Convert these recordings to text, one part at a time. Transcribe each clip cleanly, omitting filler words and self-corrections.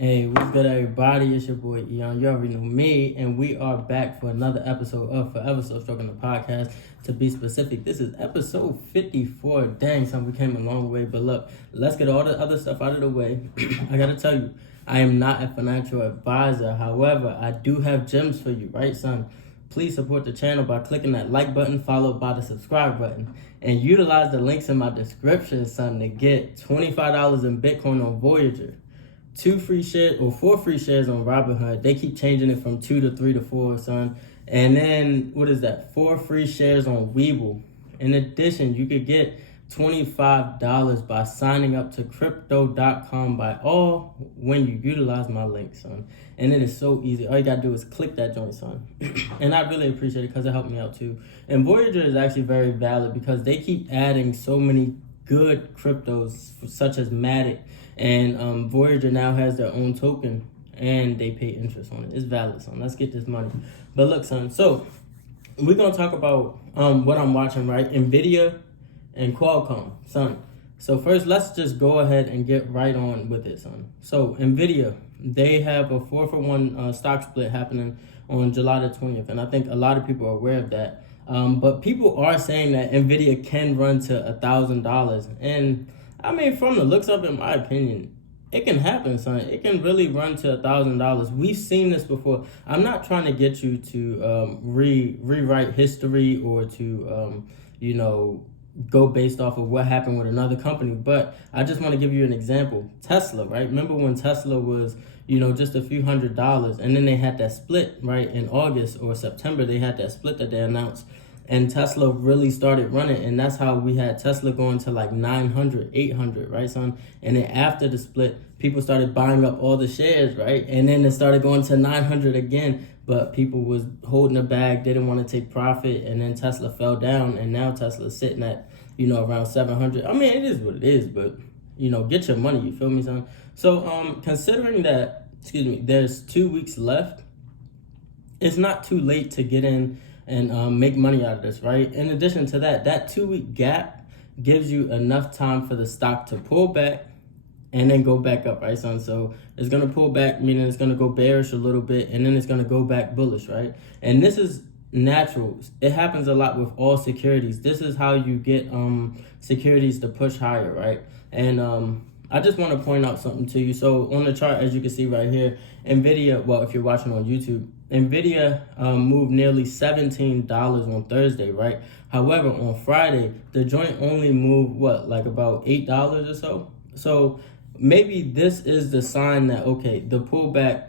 Hey, what's good, everybody? It's your boy Eon. You already know me, and we are back for another episode of Forever So Stroking the podcast. To be specific, this is episode 54. Dang, son, we came a long way. But look, let's get all the other stuff out of the way. I gotta tell you, I am not a financial advisor. However, I do have gems for you, right, son? Please support the channel by clicking that like button followed by the subscribe button. And utilize the links in my description, son, to get $25 in Bitcoin on Voyager. 4 free shares on Robinhood. They keep changing it from 2 to 3 to 4, son. And then, 4 free shares on Webull. In addition, you could get $25 by signing up to crypto.com when you utilize my link, son. And it is so easy. All you gotta do is click that joint, son. And I really appreciate it because it helped me out too. And Voyager is actually very valid because they keep adding so many good cryptos such as Matic. And Voyager now has their own token, and they pay interest on it. It's valid, son. Let's get this money. But look, son, so we're going to talk about what I'm watching, right? NVDA and QCOM, son. So first, let's just go ahead and get right on with it, son. So NVIDIA, they have a 4-for-1 stock split happening on July the 20th, and I think a lot of people are aware of that. But people are saying that NVIDIA can run to $1,000, and I mean, from the looks of it, in my opinion, it can happen, son. It can really run to $1,000. We've seen this before. I'm not trying to get you to rewrite history or to, go based off of what happened with another company. But I just want to give you an example. Tesla, right? Remember when Tesla was, just a few $100s, and then they had that split, right? In August or September, they had that split that they announced. And Tesla really started running, and that's how we had Tesla going to like 900, 800, right, son? And then after the split, people started buying up all the shares, right? And then it started going to 900 again, but people was holding the bag, didn't want to take profit, and then Tesla fell down, and now Tesla's sitting at, around 700. I mean, it is what it is, but, get your money, you feel me, son? So, considering that, there's 2 weeks left, it's not too late to get in and make money out of this, right? In addition to that, that 2-week gap gives you enough time for the stock to pull back and then go back up, right, son? So it's going to pull back, meaning it's going to go bearish a little bit, and then it's going to go back bullish, right? And this is natural. It happens a lot with all securities. This is how you get securities to push higher, right? And I just want to point out something to you. So on the chart, as you can see right here, NVIDIA, well, if you're watching on YouTube, NVIDIA moved nearly $17 on Thursday, right? However, on Friday, the joint only moved, about $8 or so? So maybe this is the sign that, okay, the pullback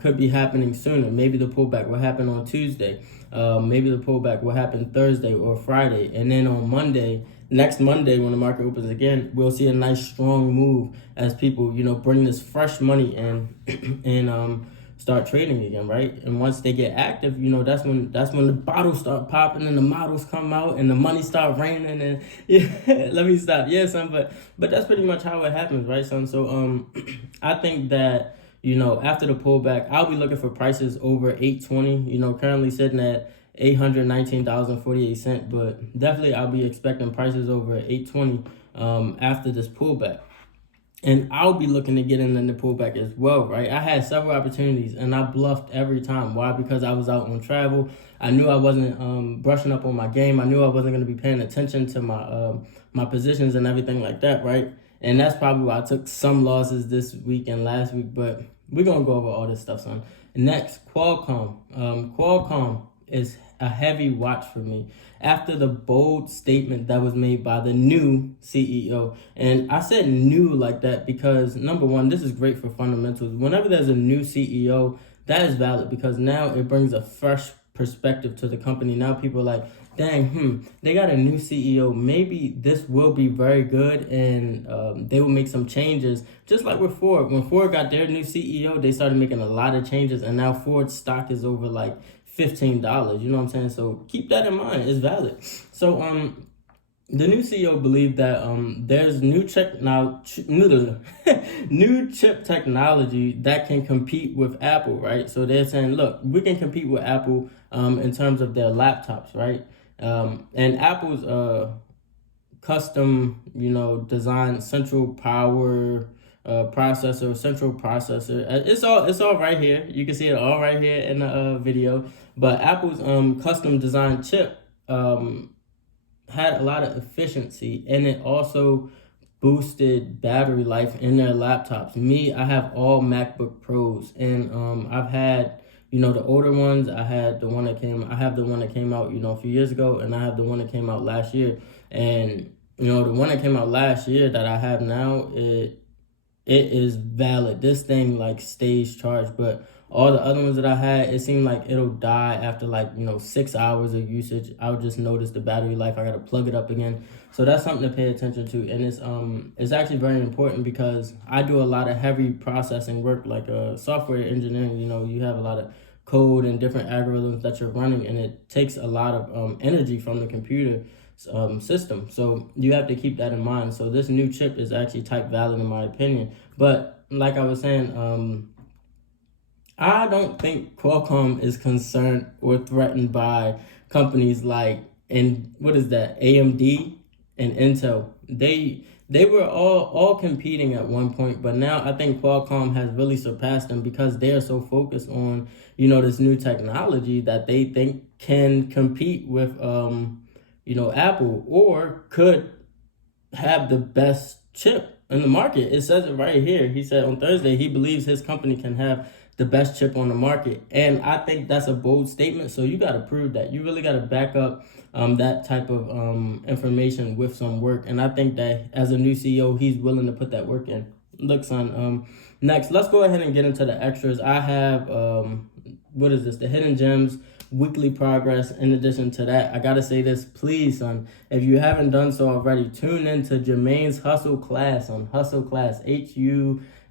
could be happening sooner. Maybe the pullback will happen on Tuesday. Maybe the pullback will happen Thursday or Friday. And then on next Monday, when the market opens again, we'll see a nice strong move as people, bring this fresh money in and start trading again, right? And once they get active, that's when the bottles start popping and the models come out and the money start raining and let me stop. Yeah, son, but that's pretty much how it happens, right, son? So I think that after the pullback, I'll be looking for prices over 820. Currently sitting at $819.48, but definitely I'll be expecting prices over 820 after this pullback. And I'll be looking to get in the pullback as well, right? I had several opportunities, and I bluffed every time. Why? Because I was out on travel. I knew I wasn't brushing up on my game. I knew I wasn't going to be paying attention to my positions and everything like that, right? And that's probably why I took some losses this week and last week. But we're going to go over all this stuff, son. Next, Qualcomm. Qualcomm is a heavy watch for me after the bold statement that was made by the new CEO. And I said new like that because, number one, this is great for fundamentals. Whenever there's a new CEO, that is valid because now it brings a fresh perspective to the company. Now people are like, dang, they got a new CEO. Maybe this will be very good and they will make some changes. Just like with Ford. When Ford got their new CEO, they started making a lot of changes, and now Ford's stock is over like $15, you know what I'm saying? So keep that in mind, it's valid. So the new CEO believed that there's new chip technology that can compete with Apple, right? So they're saying, look, we can compete with Apple in terms of their laptops, right? And Apple's custom, design central power processor, central processor. It's all right here. You can see it all right here in the video. But Apple's custom designed chip had a lot of efficiency, and it also boosted battery life in their laptops. I have all MacBook Pros, and I've had the older ones. I have the one that came out a few years ago, and I have the one that came out last year. And the one that came out last year that I have now, it is valid. This thing stays charged, but all the other ones that I had, it seemed like it'll die after 6 hours of usage. I would just notice the battery life. I gotta plug it up again. So that's something to pay attention to, and it's actually very important because I do a lot of heavy processing work, like software engineering. You have a lot of code and different algorithms that you're running, and it takes a lot of energy from the computer system. So you have to keep that in mind. So this new chip is actually type valid in my opinion. But like I was saying, I don't think Qualcomm is concerned or threatened by companies like AMD and Intel. They were all competing at one point, but now I think Qualcomm has really surpassed them because they are so focused on this new technology that they think can compete with Apple, or could have the best chip in the market. It says it right here. He said on Thursday he believes his company can have the best chip on the market, and I think that's a bold statement. So you got to prove that. You really got to back up that type of information with some work, and I think that as a new CEO, he's willing to put that work in. Look, son. Next, let's go ahead and get into the extras. I have the hidden gems weekly progress. In addition to that, I gotta say this, please, son, if you haven't done so already, tune into Jermaine's Hustle Class on Hustle Class.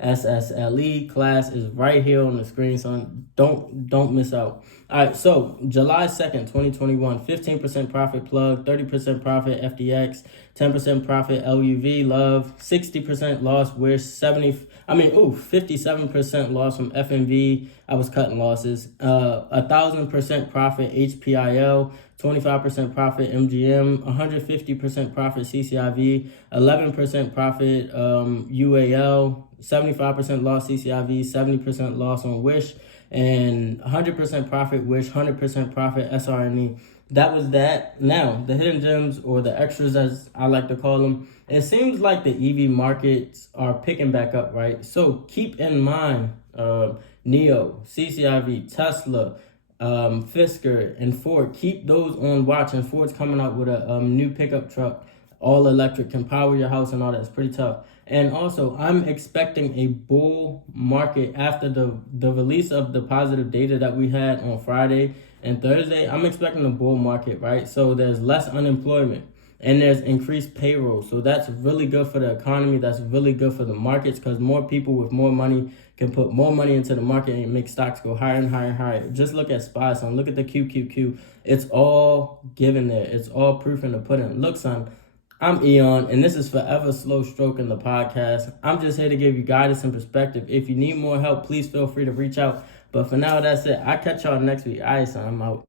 HUSSLE class is right here on the screen, son. Don't miss out. All right, so July 2nd, 2021, 15% profit plug, 30% profit FDX, 10% profit LUV love, 60% loss Wish, 57% loss from FMV. I was cutting losses. 1,000% profit HPIL, 25% profit MGM, 150% profit CCIV, 11% profit UAL, 75% loss CCIV, 70% loss on Wish, and 100% profit Wish, 100% profit SRNE. That was that. Now, the hidden gems, or the extras as I like to call them, it seems like the EV markets are picking back up, right? So keep in mind NIO, CCIV, Tesla, Fisker, and Ford. Keep those on watch, and Ford's coming out with a new pickup truck, all electric, can power your house and all that. It's pretty tough. And also, I'm expecting a bull market after the release of the positive data that we had on Friday and Thursday. I'm expecting a bull market, right? So there's less unemployment and there's increased payroll. So that's really good for the economy. That's really good for the markets, because more people with more money can put more money into the market and make stocks go higher and higher and higher. Just look at SPY, son. Look at the QQQ. It's all given there. It's all proof in the pudding. Look, son, I'm Eon, and this is Forever Slow Stroking the podcast. I'm just here to give you guidance and perspective. If you need more help, please feel free to reach out. But for now, that's it. I'll catch y'all next week. All right, son, I'm out.